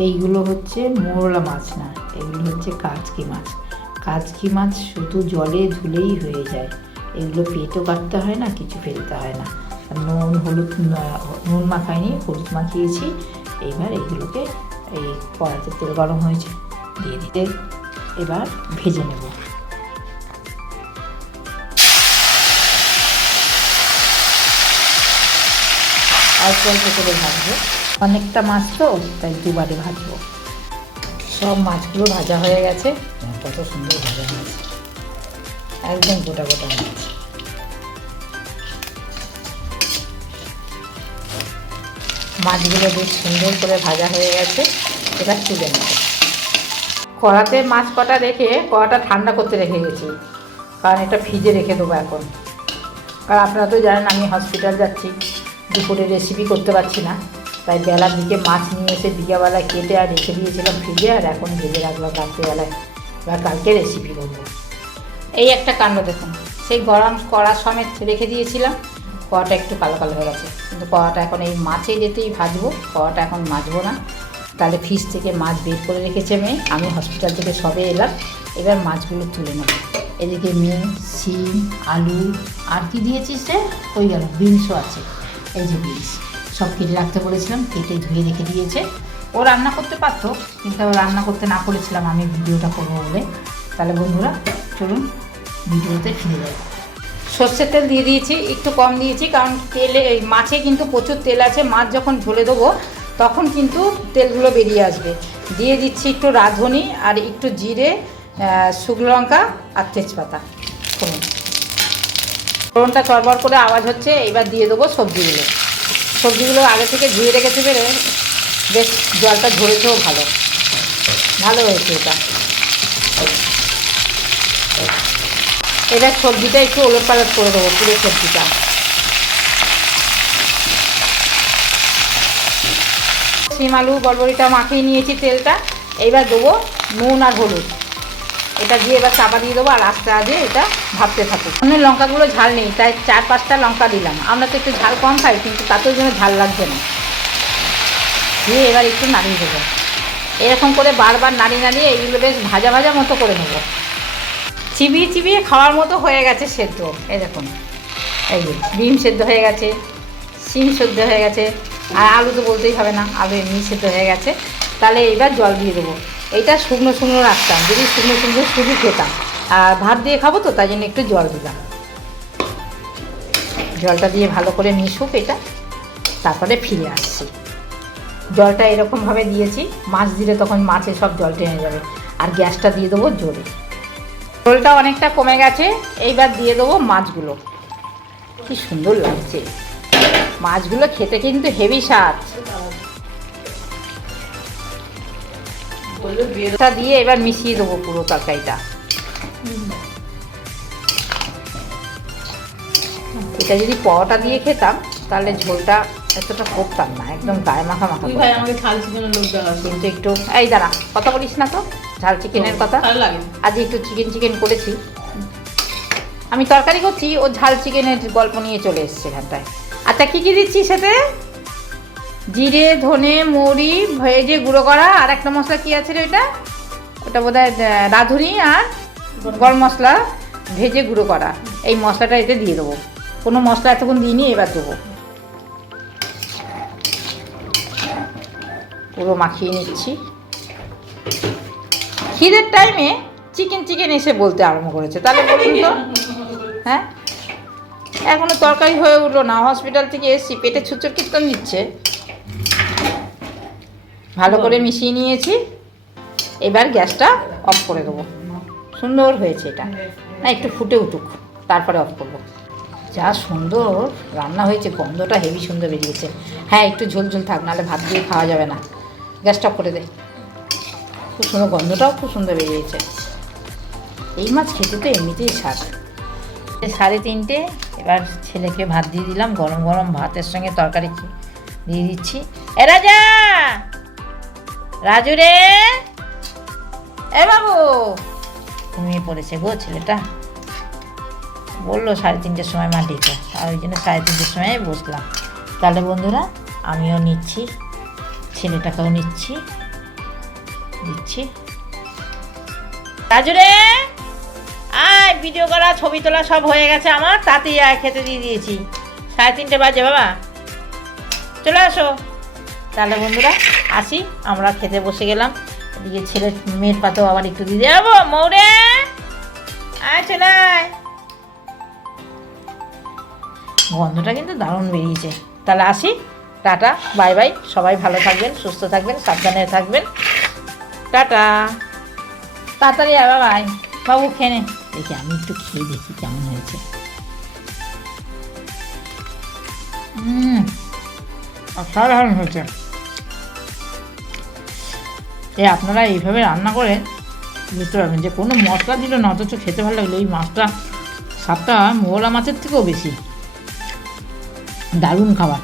এইগুলো হচ্ছে মোরলা মাছ না, এগুলো হচ্ছে কাজকি মাছ। কাজকি মাছ শুধু জলে ধুলেই হয়ে যায়, এগুলো পেটও কাটতে হয় না, কিছু ফেলতে হয় না। নুন হলুদ, নুন মাখাইনি, হলুদ মাখিয়েছি। এইবার এইগুলোকে এই কড়াতে তেল গরম হয়েছে দিয়ে দিতে এবার ভেজে নেব। অল্প অল্প করে ভাজবো, অনেকটা মাছ তো তাই দুবারে ভাজবো। সব মাছগুলো ভাজা হয়ে গেছে, কত সুন্দর ভাজা হয়েছে, একদম গোটা গোটা মাছ। মাছগুলো বেশ সুন্দর করে ভাজা হয়ে গেছে, এবার তুলে নেব। কড়াতে মাছ কটা রেখে কড়াটা ঠান্ডা করতে রেখে গেছি, কারণ এটা ফ্রিজে রেখে দেবো এখন। কারণ আপনারা তো জানেন আমি হসপিটাল যাচ্ছি, দুপুরে রেসিপি করতে পারছি না, তাই বেলার দিকে মাছ নিয়ে এসে বিকেলবেলায় কেটে আর রেখে দিয়েছিলাম ফ্রিজে, আর এখন ভেজে রাখলাম রাত্রিবেলায়। এবার কালকে রেসিপি করবো। এই একটা কাণ্ড দেখুন, সেই গরম কড়া সমেত রেখে দিয়েছিলাম, কড়াটা একটু কালো কালো হয়ে গেছে, কিন্তু কড়াটা এখন এই মাছে যেতেই ভাজবো, কড়াটা এখন মাজবো না। তাহলে ফ্রিজ থেকে মাছ বের করে রেখেছে মেয়ে, আমি হসপিটাল থেকে সবে এলাম, এবার মাছগুলো তুলে নেব। এদিকে মেয়ে সিম, আলু আর কি দিয়েছিস রে, ওই গেল বিনসও আছে, এই যে বিনস সব কেটে রাখতে বলেছিলাম, কেটে ধুয়ে রেখে দিয়েছে। ও রান্না করতে পারতো, কিন্তু ও রান্না করতে না করেছিলাম আমি ভিডিওটা করবো বলে। তাহলে বন্ধুরা চলুন ভিডিওতে ফিরে যাই। সর্ষের তেল দিয়ে দিয়েছি, একটু কম দিয়েছি, কারণ তেলে এই মাছে কিন্তু প্রচুর তেল আছে, মাছ যখন ঝোলে দেবো তখন কিন্তু তেলগুলো বেরিয়ে আসবে। দিয়ে দিচ্ছি একটু রাঁধুনি আর একটু জিরে, শুকনো লঙ্কা আর তেজপাতা। ফোড়নটা চড়বড় করে আওয়াজ হচ্ছে, এবার দিয়ে দেবো সবজিগুলো। সবজিগুলো আগে থেকে ধুয়ে রেখেছে বেড়ে, বেশ জলটা ঝরেছেও ভালো, ভালো হয়েছে এটা। এবার সবজিটা একটু ওলট পালট করে দেবো, পুরো সবজিটা। শিম আলু বরবরিটা মাখিয়ে নিয়েছি তেলটা, এইবার দেবো নুন আর হলুদ, এটা দিয়ে এবার চাপা দিয়ে দেবো, আর আস্তে আস্তে এটা ভাবতে থাকুক। অন্য লঙ্কাগুলো ঝাল নেই, তাই 4-5টা লঙ্কা দিলাম। আমরা তো একটু ঝাল কম খাই, কিন্তু তাতেও যেন ঝাল লাগছে না। দিয়ে এবার একটু নাড়িয়ে দেবো, এরকম করে বারবার নাড়িয়ে নাড়িয়ে এইগুলো বেশ ভাজা ভাজা মতো করে নেবো। চিবিয়ে চিবিয়ে খাওয়ার মতো হয়ে গেছে সেদ্ধ। এই দেখুন, এই যে ডিম সেদ্ধ হয়ে গেছে, শিম সেদ্ধ হয়ে গেছে, আর আলু তো বলতেই হবে না, আলু এমনি সেদ্ধ হয়ে গেছে। তাহলে এইবার জল দিয়ে দেবো। এইটা শুকনো শুকনো রাখতাম, যদি শুকনো শুকনো শুধু খেতাম, আর ভাত দিয়ে খাবো তো তাই জন্য একটু জল দিলাম। জলটা দিয়ে ভালো করে মিশুক এটা, তারপরে ফিরে আসছি। জলটা এরকমভাবে দিয়েছি, মাছ দিলে তখন মাছে সব জল টেনে যাবে। আর গ্যাসটা দিয়ে দেবো জোরে। ঝোলটা অনেকটা কমে গেছে, এইবার দিয়ে দেবো মাছগুলো। কি সুন্দর লাগছে মাছগুলো, খেতে কিন্তু হেভি স্বাদ। দিয়ে এবার মিশিয়ে দেবো পুরো তরকারিটা। এটা যদি পরোটা দিয়ে খেতাম তাহলে ঝোলটা এতটা করতাম না, একদম গায়ে মাখা মাখা। কিন্তু একটু এই দাঁড়া, কথা বলিস না তো, ঝাল চিকেনের কথা। আজ একটু চিকেন করেছি আমি, তরকারি করছি, ও ঝাল চিকেনের গল্প নিয়ে চলে এসছে এখানটায়। আচ্ছা কী কী দিচ্ছি সাথে? জিরে, ধনে, মৌরি ভেজে গুঁড়ো করা, আর একটা মশলা কী আছে রে ওটা, ওটা বোধহয় রাঁধুনি আর গরম মশলা ভেজে গুঁড়ো করা। এই মশলাটা এতে দিয়ে দেবো, কোনো মশলা এতক্ষণ দিইনি, এবার দেবো। পুরো মাখিয়ে নিচ্ছি। খিদের টাইমে চিকেন এসে বলতে আরম্ভ করেছে, তাহলে বলুন তো। হ্যাঁ, এখনো তরকারি হয়ে উঠলো না, হসপিটাল থেকে এসছি, পেটে ছুঁচোর কীর্তন দিচ্ছে। ভালো করে মিশিয়ে নিয়েছি, এবার গ্যাসটা অফ করে দেবো। সুন্দর হয়েছে এটা, না একটু ফুটে উঠুক তারপরে অফ করবো। যা সুন্দর রান্না হয়েছে, গন্ধটা হেভি সুন্দর বেরিয়েছে। হ্যাঁ একটু ঝোল ঝোল থাক, নাহলে ভাত দিয়ে খাওয়া যাবে না। গ্যাসটা অফ করে দে। খুব সুন্দর গন্ধটাও খুব সুন্দর বেরিয়েছে। এই মাছ খেতে তো এমনিতেই স্বাদ। 3:30, এবার ছেলেকে ভাত দিয়ে দিলাম, গরম গরম ভাতের সঙ্গে তরকারি দিয়ে দিচ্ছি। এ রাজা, রাজু রে, এ বাবু, ঘুমিয়ে পড়েছে গো ছেলেটা। বললো 3:30-র সময় মা ডেকে, আর ওই জন্য 3:30-র সময় বসলাম। তাহলে বন্ধুরা আমিও নিচ্ছি, ছেলেটাকেও নিচ্ছি, দিচ্ছি। রাজু রে আয়, ভিডিও করা ছবি তোলা সব হয়ে গেছে আমার, তাতেই আয়, খেতে দিয়ে দিয়েছি। 3:30 বাজে বাবা, চলে আসো। তাহলে বন্ধুরা আসি, আমরা খেতে বসে গেলাম। এদিকে ছেলে মেয়ের পাতেও আবার একটু দিয়ে যাবো। মৌরে আয়, চলে আয়। গন্ধটা কিন্তু দারুণ বেরিয়েছে। তাহলে আসি, টাটা, বাই বাই। সবাই ভালো থাকবেন, সুস্থ থাকবেন, সাবধানে থাকবেন। টাটা, তাড়াতাড়ি আয় বাবাই। বাবু খেয়ে নে। দেখি আমি একটু খেয়ে দেখি কেমন হয়েছে। অসাধারণ হয়েছে। আপনারা এইভাবে রান্না করে বুঝতে পারবেন যে কোনো মশলা দিল না, অথচ খেতে ভালো লাগলো। এই মাছটা স্বাদটা মোগলা মাছের থেকেও বেশি। দারুণ খাবার।